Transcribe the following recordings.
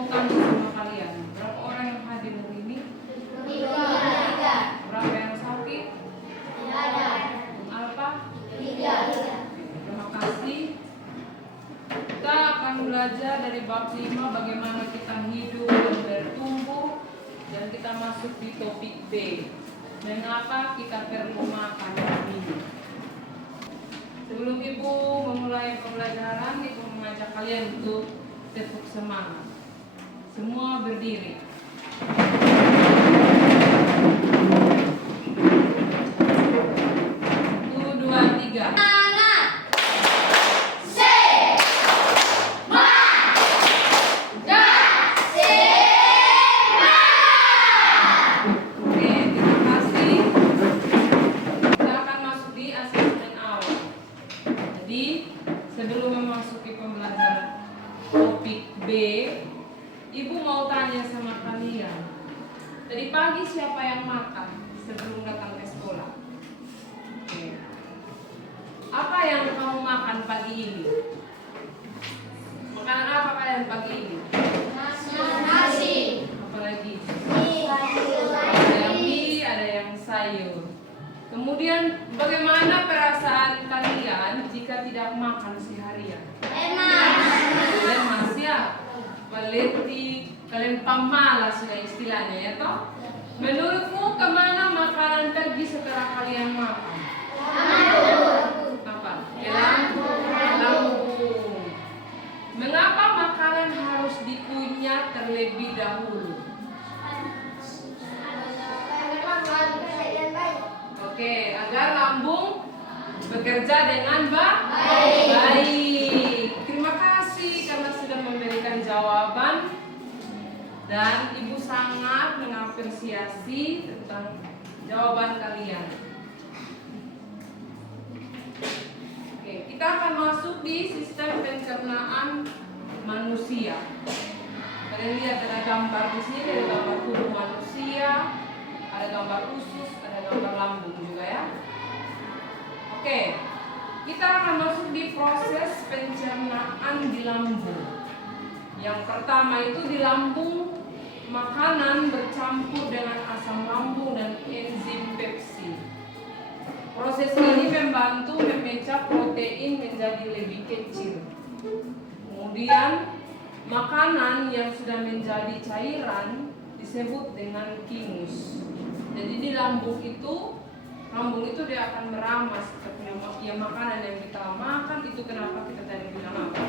mau tanya sama kalian, berapa orang yang hadir hari ini? 3. Berapa yang sakit? Tidak ada. Apa? 3. Terima kasih. Kita akan belajar dari bab 5 bagaimana kita hidup dan bertumbuh, dan kita masuk di topik B. Mengapa kita perlu makan ini? Sebelum Ibu memulai pembelajaran, Ibu mengajak kalian untuk tepuk semangat. Semua berdiri. 1, 2, 3. Sebelum memasuki pembelajaran topik B, Ibu mau tanya sama kalian. Tadi pagi siapa yang makan sebelum datang ke sekolah? Oke. Apa yang kamu makan pagi ini? Makanan apa kalian pagi ini? Nasi. Apalagi? Ada Ada yang mie, ada yang sayur. Kemudian bagaimana perasaan kalian jika tidak makan seharian? Lemas ya, letih, kalian pamalas ya istilahnya ya toh. Menurutmu kemana makanan pergi setelah kalian makan? Apa? Ke lambung. Mengapa makanan harus dikunyah terlebih dahulu? Oke, agar lambung bekerja dengan baik. Terima kasih karena sudah memberikan jawaban, dan Ibu sangat mengapresiasi tentang jawaban kalian. Oke, kita akan masuk di sistem pencernaan manusia. Kalian lihat ada gambar di sini, ada gambar tubuh manusia, ada gambar usus, ada gambar lambung juga ya. Oke, kita akan masuk di proses pencernaan di lambung. Yang pertama itu di lambung, makanan bercampur dengan asam lambung dan enzim pepsin. Proses ini membantu memecah protein menjadi lebih kecil. Kemudian makanan yang sudah menjadi cairan disebut dengan kingus. Jadi di lambung itu dia akan meramas ya makanan yang kita makan itu. Kenapa kita tadi bilang apa?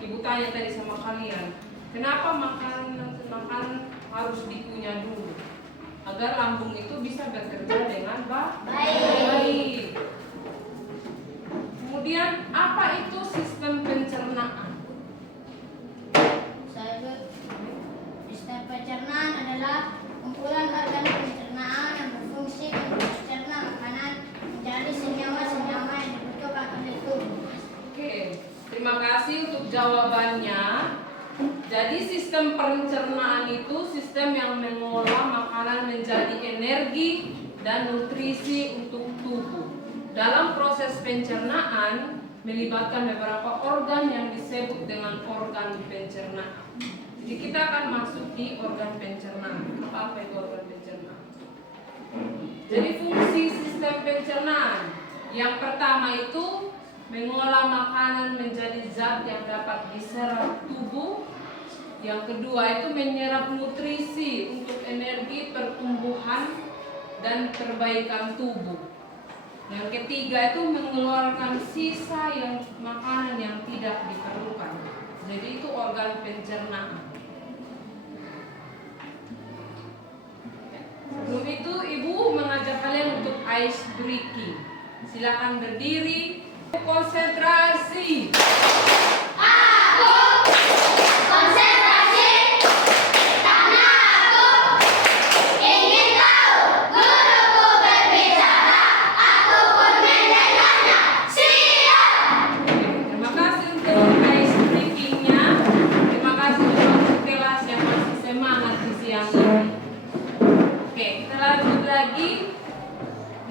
Ibu tanya tadi sama kalian, kenapa makanan harus dikunyah dulu? Agar lambung itu bisa bekerja dengan baik. Kemudian apa itu sistem pencernaan? Sistem pencernaan adalah kumpulan organ pencernaan yang berfungsi untuk mencerna makanan menjadi senyawa-senyawa yang dibutuhkan oleh tubuh. Oke, terima kasih untuk jawabannya. Jadi sistem pencernaan itu sistem yang mengolah makanan menjadi energi dan nutrisi untuk tubuh. Dalam proses pencernaan melibatkan beberapa organ yang disebut dengan organ pencernaan. Jadi kita akan masuk di organ pencernaan. Apa itu organ pencernaan? Jadi fungsi sistem pencernaan yang pertama itu mengolah makanan menjadi zat yang dapat diserap tubuh. Yang kedua itu menyerap nutrisi untuk energi pertumbuhan dan perbaikan tubuh. Yang ketiga itu mengeluarkan sisa yang makanan yang tidak diperlukan. Jadi itu organ pencernaan. Sebelum itu Ibu mengajak kalian untuk ice breaking. Silakan berdiri. Konsentrasi. Aku konsentrasi karena aku ingin tahu guruku berbicara. Aku pun mendengarnya. Siap. Terima kasih untuk ice breakingnya. Terima kasih untuk kelas yang masih semangat di siang ini. Oke, kita lanjut lagi.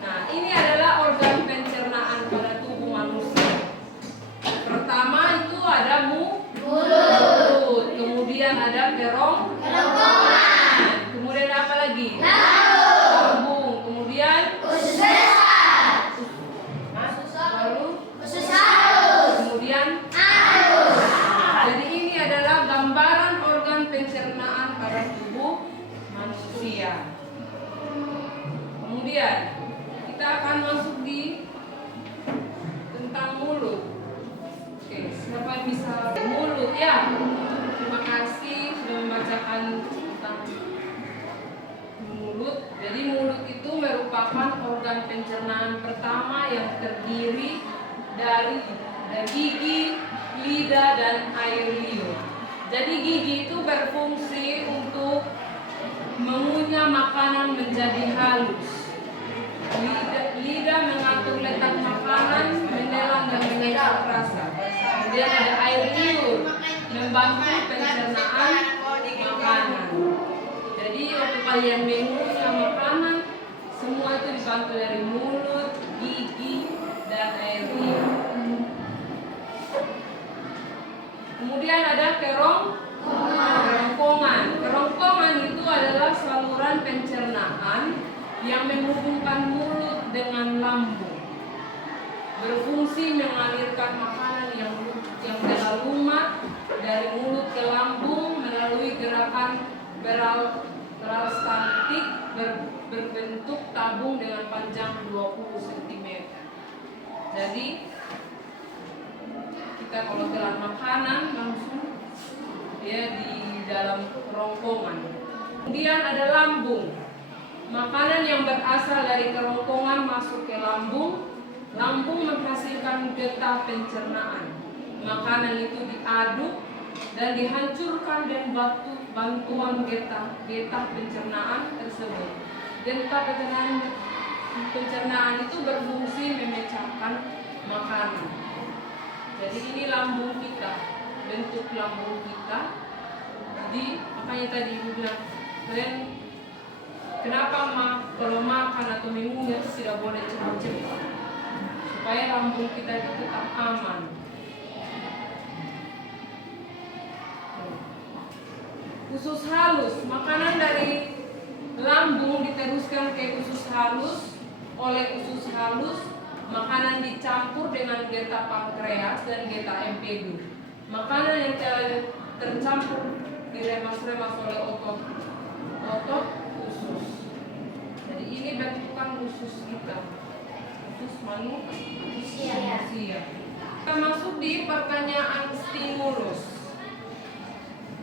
Nah, ini adalah organ pencernaan pada tubuh manusia. Pertama itu ada mulut. 8 organ pencernaan pertama yang terdiri dari gigi, lidah, dan air liur. Jadi gigi itu berfungsi untuk mengunyah makanan menjadi halus. Lidah mengatur letak makanan, menelan dan mengecap rasa. Kemudian ada air liur, membantu pencernaan makanan. Jadi waktu kalian mengunyah makanan, semua itu dibantu dari mulut, gigi, dan air liur. Kemudian ada kerongkongan. Kerongkongan itu adalah saluran pencernaan yang menghubungkan mulut dengan lambung. Berfungsi mengalirkan makanan yang telah lumat dari mulut ke lambung melalui gerakan peristaltik berbentuk tabung dengan panjang 20 cm. Jadi kita kalau telan makanan langsung dia di dalam kerongkongan. Kemudian ada lambung. Makanan yang berasal dari kerongkongan masuk ke lambung. Lambung menghasilkan getah pencernaan. Makanan itu diaduk dan dihancurkan dengan bantuan getah pencernaan tersebut. Getah pencernaan itu berfungsi memecahkan makanan. Jadi ini lambung kita, bentuk lambung kita. Jadi makanya tadi ibu bilang, kalian kenapa kalau makan atau mengunyah itu tidak boleh cepat-cepat, supaya lambung kita itu tetap aman. Usus halus, makanan dari lambung diteruskan ke usus halus. Oleh usus halus, makanan dicampur dengan getah pankreas dan getah empedu. Makanan yang tercampur diremas-remas oleh otot usus. Jadi ini bentukan usus kita, usus manusia. Kita masuk di pertanyaan stimulus.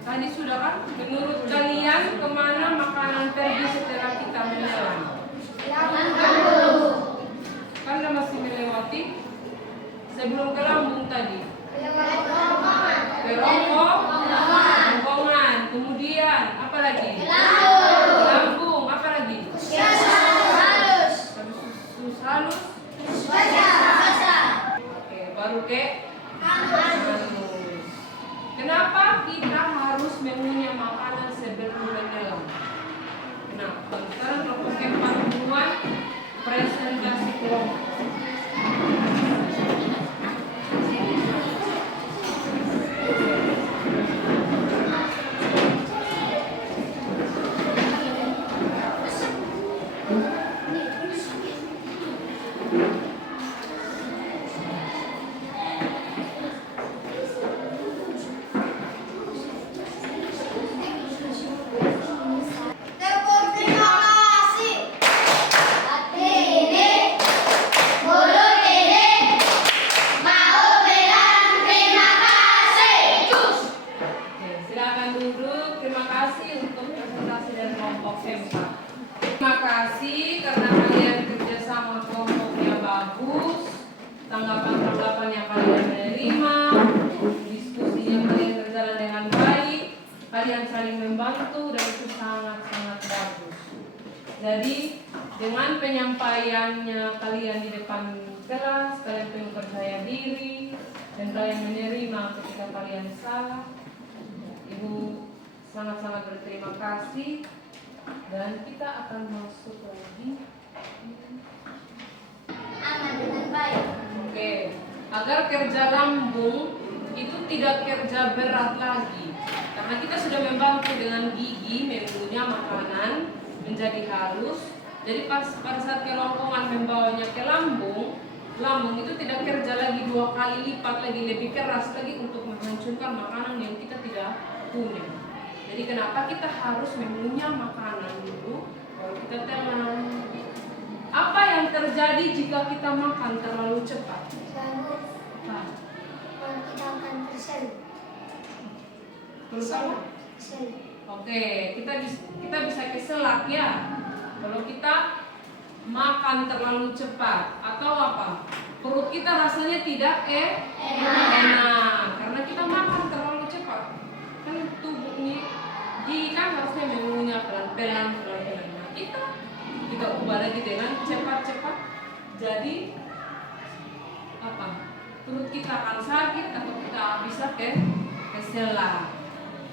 Tadi sudah kan? Menurut kalian kemana makanan pergi setelah kita menelan? Karena masih melewati sebelum ke lambung tadi. Kerongkongan. Kemudian apa lagi? Lambung. Apa lagi? Usus halus. Oke, baru ke halus. Kenapa kita harus mengunyah makanan sebelum menelan? Kenapa? Sekarang kalau pakai panduan presentasi kelompok. Terima kasih karena kalian kerjasama kelompoknya bagus, tanggapan yang kalian menerima, diskusinya kalian berjalan dengan baik, kalian saling membantu dan itu sangat-sangat bagus. Jadi dengan penyampaiannya kalian di depan kelas, kalian penuh percaya diri dan kalian menerima ketika kalian salah. Ibu sangat-sangat berterima kasih. Dan kita akan masuk lagi Aman dengan baik. Oke, agar kerja lambung itu tidak kerja berat lagi. Karena kita sudah membantu dengan gigi mengunyah makanan menjadi halus. Jadi pada saat kerongkongan membawanya ke lambung itu tidak kerja lagi 2 kali lipat lagi, lebih keras lagi untuk menghancurkan makanan yang kita tidak punya. Jadi kenapa kita harus mengunyah makanan dulu baru kita telan? Apa yang terjadi jika kita makan terlalu cepat? Kalau kita akan tersel. Terus apa? Oke, kita bisa keselak ya. Kalau kita makan terlalu cepat atau apa? Perut kita rasanya tidak enak karena kita makan terlalu cepat. Kan tubuh ini kan harusnya mengunyah pelan-pelan. Nah, kita ubah lagi dengan cepat-cepat. Jadi apa? Perut kita akan sakit atau kita bisa kesela.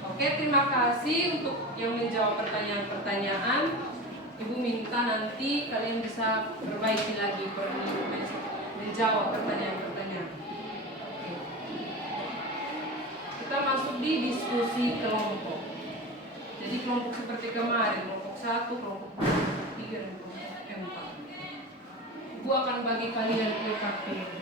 Oke, terima kasih untuk yang menjawab pertanyaan-pertanyaan. Ibu minta nanti kalian bisa perbaiki lagi menjawab pertanyaan-pertanyaan. Oke. Kita masuk di diskusi kelompok. Jadi kelompok seperti kemarin, kelompok 1, kelompok 3, dan kelompok 4. Ibu akan bagi kalian ke KPD.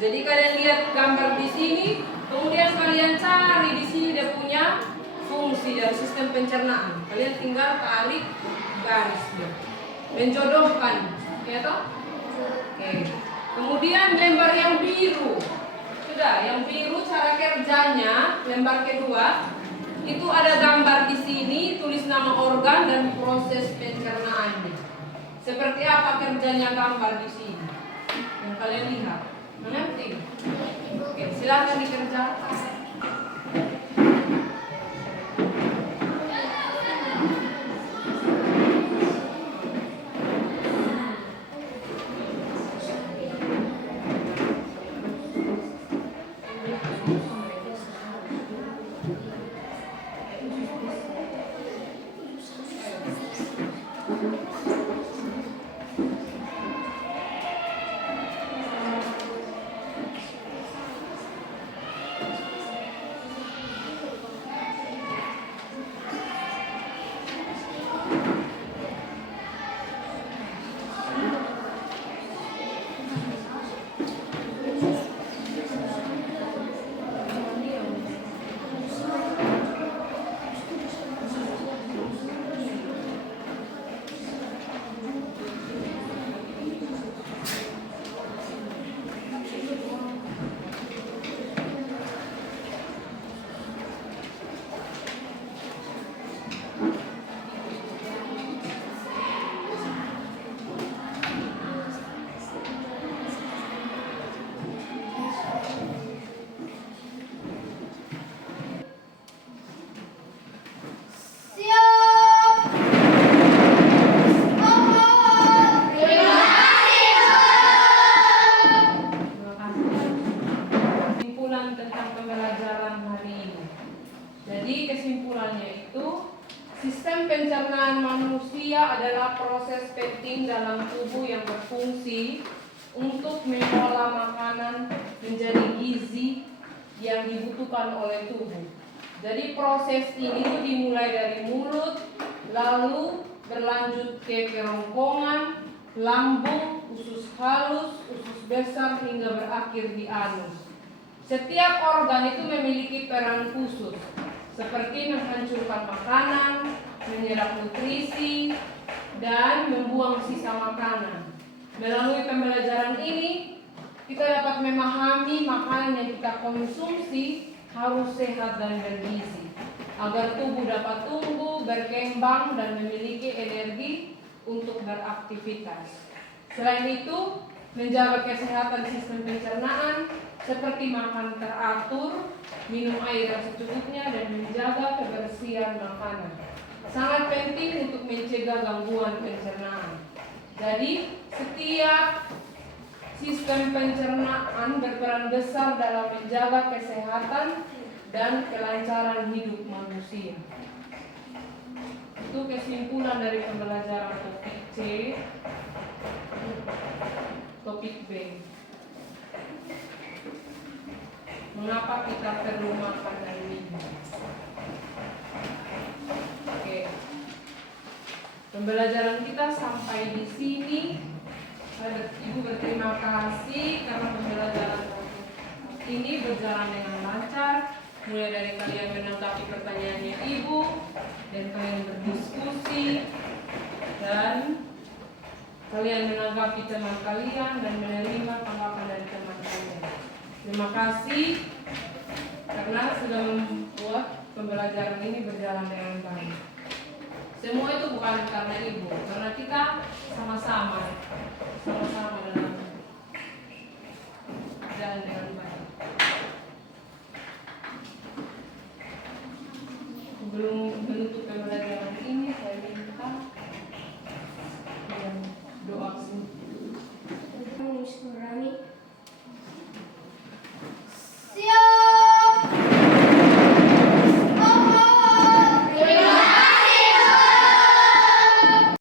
Jadi kalian lihat gambar di sini, kemudian kalian cari di sini dia punya fungsi dari sistem pencernaan. Kalian tinggal tarik garis dia, menjodohkan, ya toh? Oke. Kemudian lembar yang biru, sudah. Yang biru cara kerjanya, lembar kedua, itu ada gambar di sini, tulis nama organ dan proses pencernaannya. Seperti apa kerjanya gambar di sini? Yang kalian lihat. Mengerti? Oke, silakan dikerjakan. Sistem pencernaan manusia adalah proses penting dalam tubuh yang berfungsi untuk mengolah makanan menjadi gizi yang dibutuhkan oleh tubuh. Jadi proses ini tuh dimulai dari mulut, lalu berlanjut ke kerongkongan, lambung, usus halus, usus besar hingga berakhir di anus. Setiap organ itu memiliki peran khusus, seperti menghancurkan makanan, menyerap nutrisi, dan membuang sisa makanan. Melalui pembelajaran ini, kita dapat memahami makanan yang kita konsumsi harus sehat dan bergizi, agar tubuh dapat tumbuh, berkembang, dan memiliki energi untuk beraktivitas. Selain itu, menjaga kesehatan sistem pencernaan seperti makan teratur, minum air yang secukupnya, dan menjaga kebersihan makanan sangat penting untuk mencegah gangguan pencernaan. Jadi sistem pencernaan berperan besar dalam menjaga kesehatan dan kelancaran hidup manusia. Itu kesimpulan dari pembelajaran topik C. Topik B. Mengapa kita perlu makan dan minum? Oke. Pembelajaran kita sampai di sini. Ibu berterima kasih karena pembelajaran ini berjalan dengan lancar. Mulai dari kalian menanggapi pertanyaannya Ibu dan kalian berdiskusi dan kalian menanggapi teman kalian dan menerima tanggapan dari teman kalian. Terima kasih karena sudah membuat pembelajaran ini berjalan dengan baik. Semua itu bukan karena Ibu, karena kita sama-sama dalam jalan dengan baik. Belum menutup pembelajaran